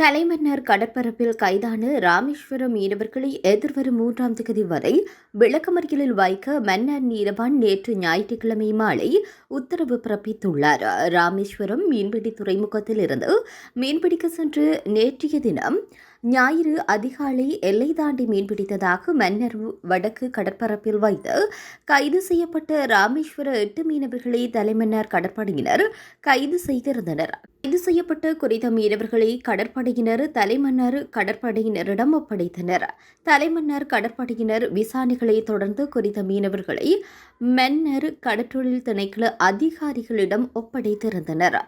தலைமன்னார் கடற்பரப்பில் கைதான ராமேஸ்வரம் மீனவர்களை எதிர்வரும் மூன்றாம் தேதி வரை விளக்கமறியலில் வைக்க மன்னர் நீரவான் நேற்று ஞாயிற்றுக்கிழமை மாலை உத்தரவு பிறப்பித்துள்ளார். ராமேஸ்வரம் மீன்பிடி துறைமுகத்தில் இருந்து மீன்பிடிக்க சென்று நேற்றைய தினம் ஞாயிறு அதிகாலை எல்லை தாண்டி மீன்பிடித்ததாக மன்னர் வடக்கு கடற்பரப்பில் வைத்து கைது செய்யப்பட்ட ராமேஸ்வர எட்டு மீனவர்களை தலைமன்னார் கடற்படையினர் கைது செய்திருந்தனர். கைது செய்யப்பட்ட குறித்த மீனவர்களை கடற்படையினர் தலைமன்னார் கடற்படையினரிடம் ஒப்படைத்தனர். தலைமன்னார் கடற்படையினர் விசாரணைகளை தொடர்ந்து குறித்த மீனவர்களை மன்னர் கடற்றொழில் திணைக்கள அதிகாரிகளிடம் ஒப்படைத்திருந்தனர்.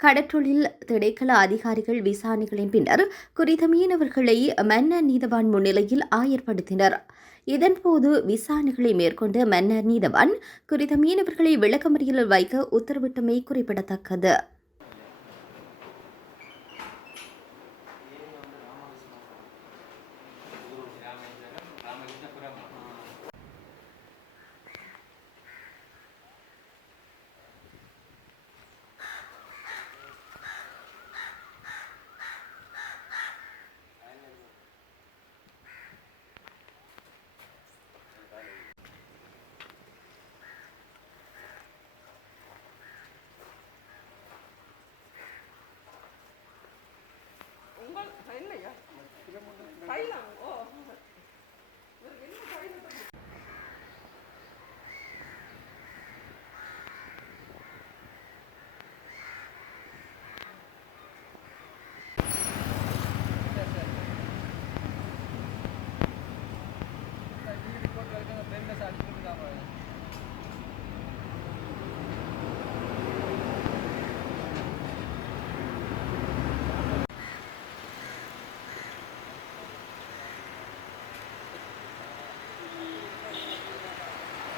கடற்றொழில் திணைக்கள அதிகாரிகள் விசாரணைகளின் பின்னர் குறித்த மீனவர்களை மன்னர் நீதவான் முன்னிலையில் ஆயர்படுத்தினர். இதன்போது விசாரணைகளை மேற்கொண்ட மன்னர் நீதவான் குறித்த மீனவர்களை விளக்கமறியலில் வைக்க உத்தரவிட்டமை குறிப்பிடத்தக்கது.